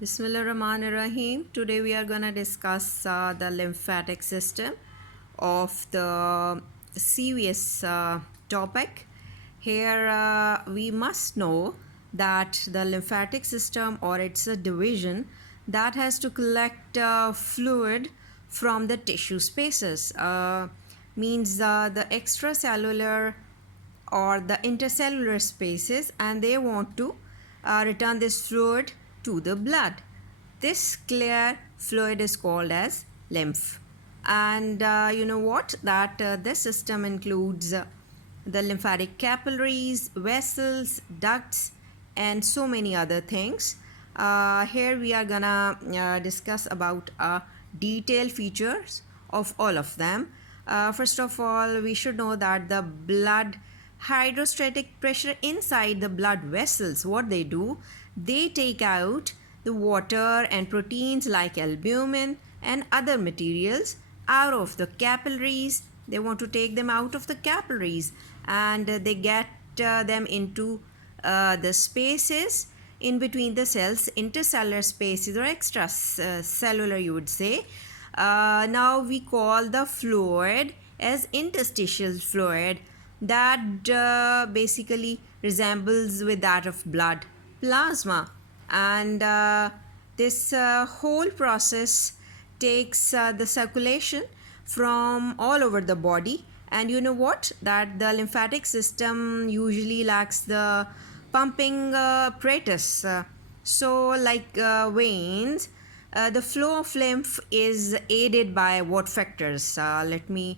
Bismillahirrahmanirrahim. Today we are going to discuss the lymphatic system of the serious topic. Here we must know that the lymphatic system, or it's a division that has to collect fluid from the tissue spaces, means the extracellular or the intercellular spaces, and they want to return this fluid to the blood. This clear fluid is called as lymph. And you know what? That this system includes the lymphatic capillaries, vessels, ducts, and so many other things. Here we are gonna discuss about detailed features of all of them. First of all, we should know that the blood hydrostatic pressure inside the blood vessels, what they do, they take out the water and proteins like albumin and other materials out of the capillaries. They want to take them out of the capillaries, and they get them into the spaces in between the cells, intercellular spaces or extracellular, you would say. Now we call the fluid as interstitial fluid, that basically resembles with that of blood plasma. And this whole process takes the circulation from all over the body. And you know what? That the lymphatic system usually lacks the pumping apparatus. So like veins, the flow of lymph is aided by what factors? Let me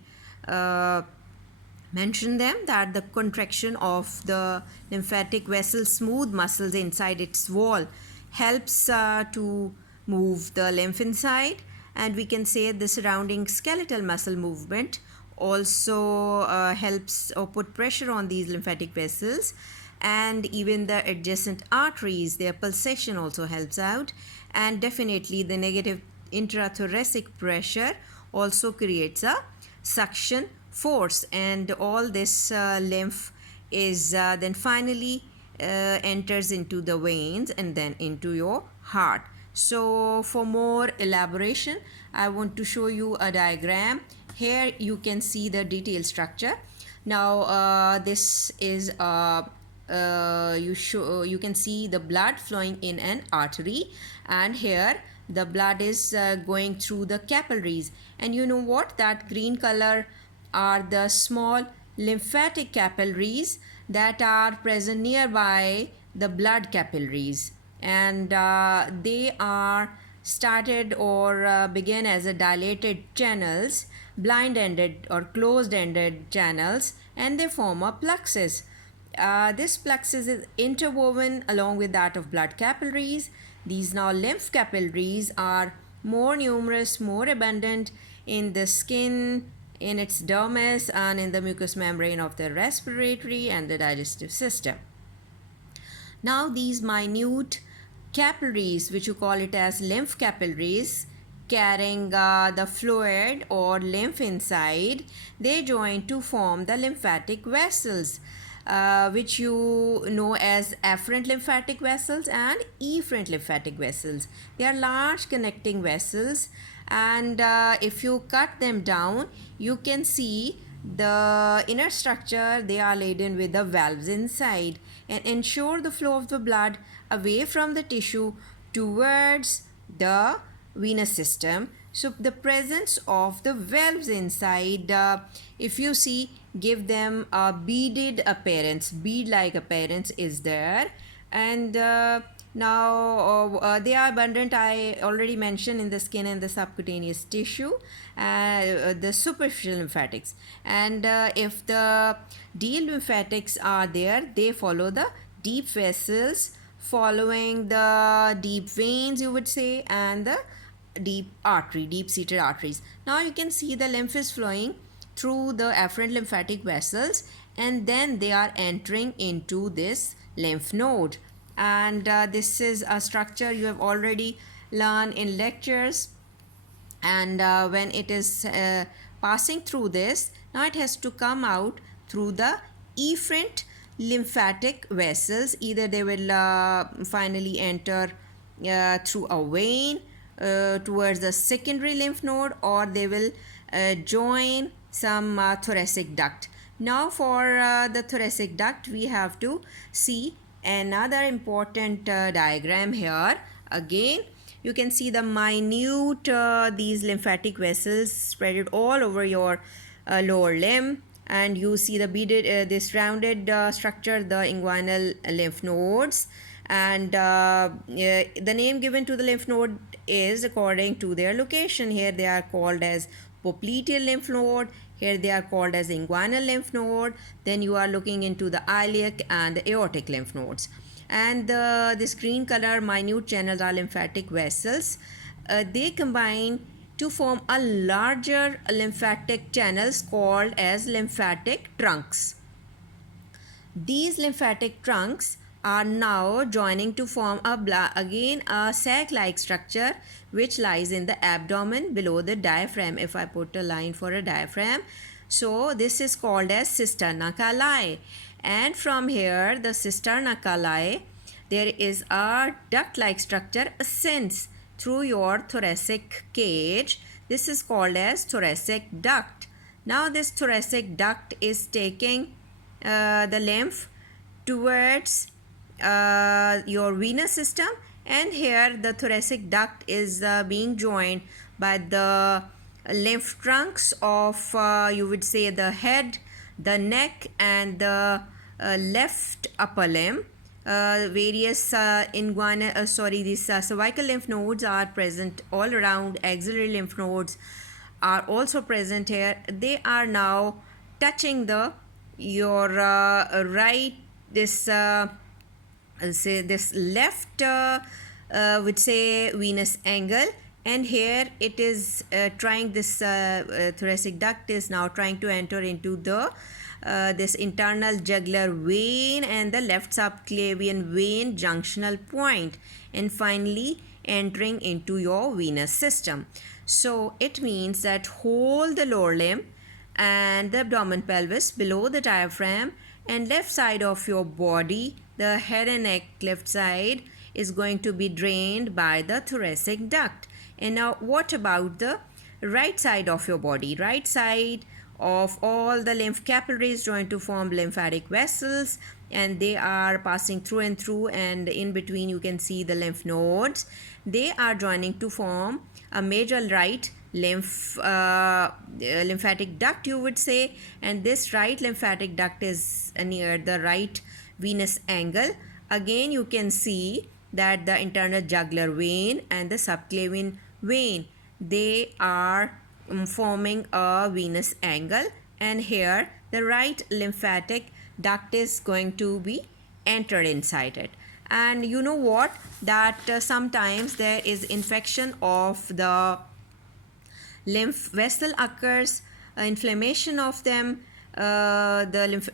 mention them. That the contraction of the lymphatic vessel smooth muscles inside its wall helps to move the lymph inside, and we can say the surrounding skeletal muscle movement also helps or put pressure on these lymphatic vessels, and even the adjacent arteries, their pulsation also helps out. And definitely the negative intrathoracic pressure also creates a suction force, and all this lymph is then finally enters into the veins and then into your heart. So for more elaboration, I want to show you a diagram. Here you can see the detailed structure. Now this is you can see the blood flowing in an artery, and here the blood is going through the capillaries. And you know what? That green color are the small lymphatic capillaries that are present nearby the blood capillaries, and they are started or begin as a dilated channels, blind-ended or closed-ended channels, and they form a plexus. This plexus is interwoven along with that of blood capillaries. These now lymph capillaries are more numerous, more abundant in the skin, in its dermis, and in the mucous membrane of the respiratory and the digestive system. Now these minute capillaries, which you call it as lymph capillaries, carrying the fluid or lymph inside, they join to form the lymphatic vessels, which you know as afferent lymphatic vessels and efferent lymphatic vessels. They are large connecting vessels, and if you cut them down, you can see the inner structure. They are laden with the valves inside and ensure the flow of the blood away from the tissue towards the venous system. So the presence of the valves inside, if you see, give them a beaded appearance, bead-like appearance is there. And now they are abundant, I already mentioned, in the skin and the subcutaneous tissue, the superficial lymphatics. And if the deep lymphatics are there, they follow the deep vessels, following the deep veins, you would say, and the deep-seated arteries. Now you can see the lymph is flowing through the afferent lymphatic vessels, and then they are entering into this lymph node. And this is a structure you have already learned in lectures. And when it is passing through this, now it has to come out through the efferent lymphatic vessels. Either they will finally enter through a vein towards the secondary lymph node, or they will join some thoracic duct. Now for the thoracic duct, we have to see another important diagram here. Again, you can see the minute these lymphatic vessels spread all over your lower limb, and you see the beaded this rounded structure, the inguinal lymph nodes, and the name given to the lymph node is according to their location. Here they are called as popliteal lymph node, here they are called as inguinal lymph node. Then you are looking into the iliac and the aortic lymph nodes, and this green color minute channels are lymphatic vessels. They combine to form a larger lymphatic channels called as lymphatic trunks. These lymphatic trunks are now joining to form a sac-like structure which lies in the abdomen below the diaphragm. If I put a line for a diaphragm, so this is called as cisterna calli, and from here the cisterna calli, there is a duct-like structure ascends through your thoracic cage. This is called as thoracic duct. Now this thoracic duct is taking the lymph towards your venous system, and here the thoracic duct is being joined by the lymph trunks of you would say the head, the neck, and the left upper limb. Various these cervical lymph nodes are present all around. Axillary lymph nodes are also present here. They are now touching the your right this this left would say venous angle, and here it is trying this thoracic duct is now trying to enter into the this internal jugular vein and the left subclavian vein junctional point, and finally entering into your venous system. So it means that whole the lower limb and the abdomen pelvis below the diaphragm and left side of your body, the head and neck left side, is going to be drained by the thoracic duct. And now what about the right side of your body? Right side of all the lymph capillaries join to form lymphatic vessels, and they are passing through and through, and in between you can see the lymph nodes. They are joining to form a major right lymphatic duct, you would say, and this right lymphatic duct is near the right venous angle. Again you can see that the internal jugular vein and the subclavian vein, they are forming a venous angle, and here the right lymphatic duct is going to be entered inside it. And you know what, that sometimes there is infection of the lymph vessel occurs, inflammation of them,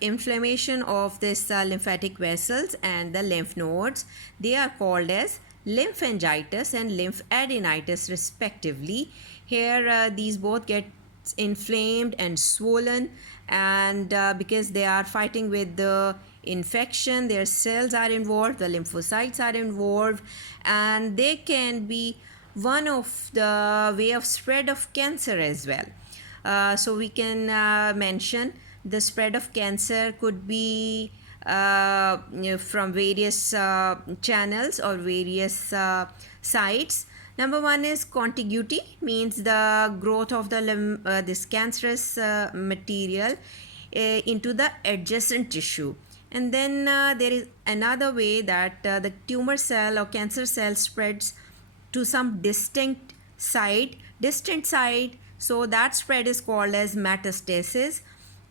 inflammation of this lymphatic vessels and the lymph nodes, they are called as lymphangitis and lymphadenitis respectively. Here these both get inflamed and swollen, and because they are fighting with the infection, their cells are involved, the lymphocytes are involved, and they can be one of the way of spread of cancer as well. So we can mention the spread of cancer could be from various channels or various sites. Number one is contiguity, means the growth of the this cancerous material into the adjacent tissue. And then there is another way that the tumor cell or cancer cell spreads to some distant site, so that spread is called as metastasis,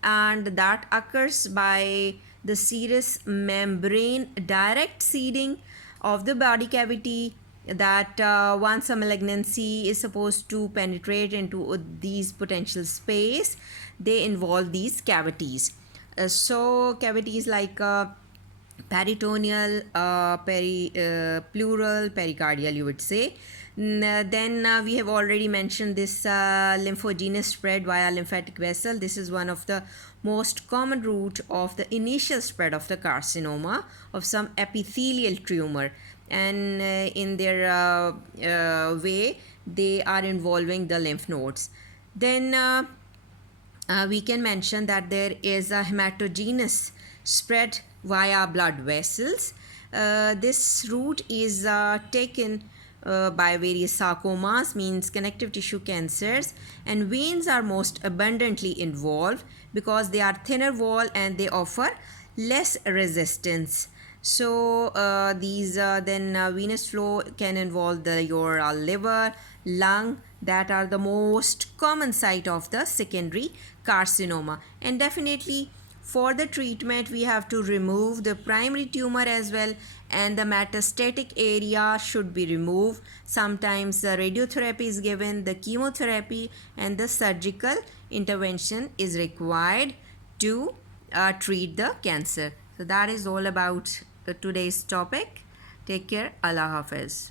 and that occurs by the serous membrane direct seeding of the body cavity, that once a malignancy is supposed to penetrate into these potential space, they involve these cavities. So cavities like peritoneal, pleural, pericardial, you would say. Then we have already mentioned this lymphogenous spread via lymphatic vessel. This is one of the most common route of the initial spread of the carcinoma of some epithelial tumor. and in their way they are involving the lymph nodes. Then we can mention that there is a hematogenous spread via blood vessels. This route is taken by various sarcomas, means connective tissue cancers, and veins are most abundantly involved because they are thinner wall and they offer less resistance. So these then venous flow can involve your liver, lung, that are the most common site of the secondary carcinoma. And definitely for the treatment we have to remove the primary tumor as well, and the metastatic area should be removed. Sometimes the radiotherapy is given, the chemotherapy and the surgical intervention is required to treat the cancer. So that is all about today's topic. Take care. Allah Hafiz.